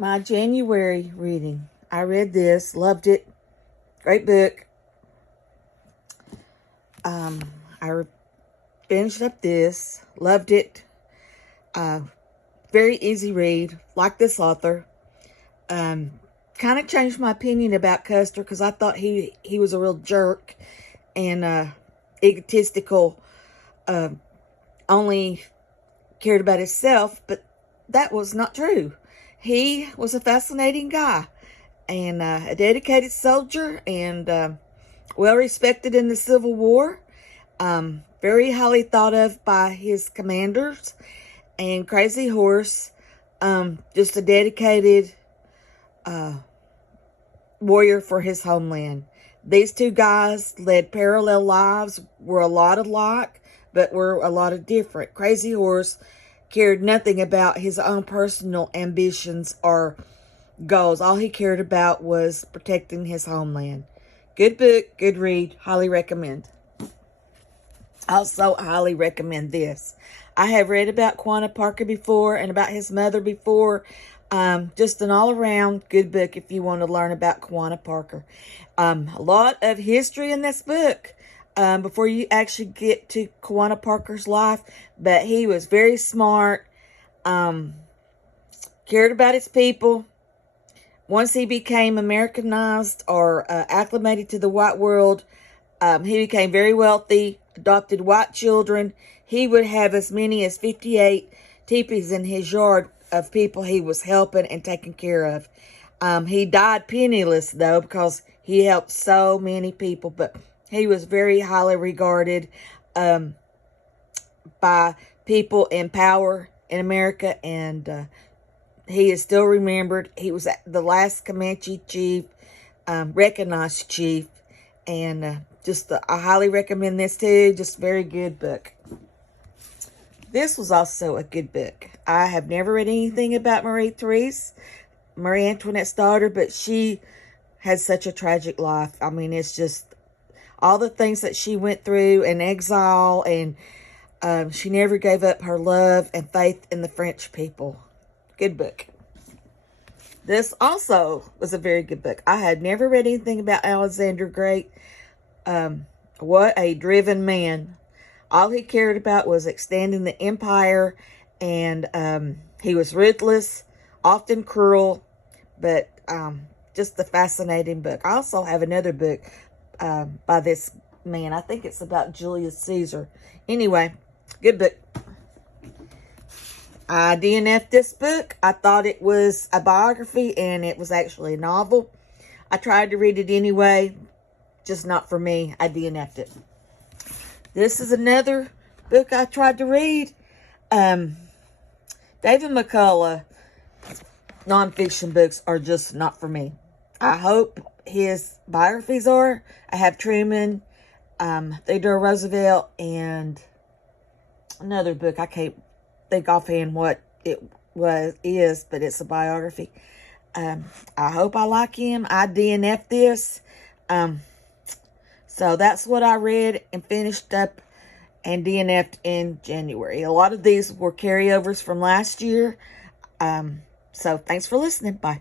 My January reading. I read this, loved it. Great book. I finished up this, loved it. Very easy read. Like this author. Kind of changed my opinion about Custer because I thought he was a real jerk and egotistical. Only cared about himself, but that was not true. He was a fascinating guy and a dedicated soldier and well respected in the Civil War. Very highly thought of by his commanders. And Crazy Horse, just a dedicated warrior for his homeland. These two guys led parallel lives, were a lot alike, but were a lot of different. Crazy Horse cared nothing about his own personal ambitions or goals. All he cared about was protecting his homeland. Good book, good read, highly recommend. Also, highly recommend this. I have read about Quanah Parker before and about his mother before. Just an all-around good book if you want to learn about Quanah Parker. A lot of history in this book before you actually get to Quanah Parker's life. But he was very smart, cared about his people. Once he became Americanized or acclimated to the white world, he became very wealthy, adopted white children. He would have as many as 58 teepees in his yard of people he was helping and taking care of. He died penniless, though, because he helped so many people. But he was very highly regarded by people in power in America, and he is still remembered. He was the last Comanche chief, recognized chief, and I highly recommend this too. Just a very good book. This was also a good book. I have never read anything about Marie Therese, Marie Antoinette's daughter, but she had such a tragic life. I mean, it's just all the things that she went through in exile, and she never gave up her love and faith in the French people. Good book. This also was a very good book. I had never read anything about Alexander Great. What a driven man. All he cared about was extending the empire, and he was ruthless, often cruel, but just a fascinating book. I also have another book by this man. I think it's about Julius Caesar. Anyway, good book. I DNF'd this book. I thought it was a biography, and it was actually a novel. I tried to read it anyway, just not for me. I DNF'd it. This is another book I tried to read. David McCullough nonfiction books are just not for me. I hope his biographies are. I have Truman, Theodore Roosevelt, and another book. I can't think offhand what it is, but it's a biography. I hope I like him. I DNF'd this. So that's what I read and finished up and DNF'd in January. A lot of these were carryovers from last year. So thanks for listening. Bye.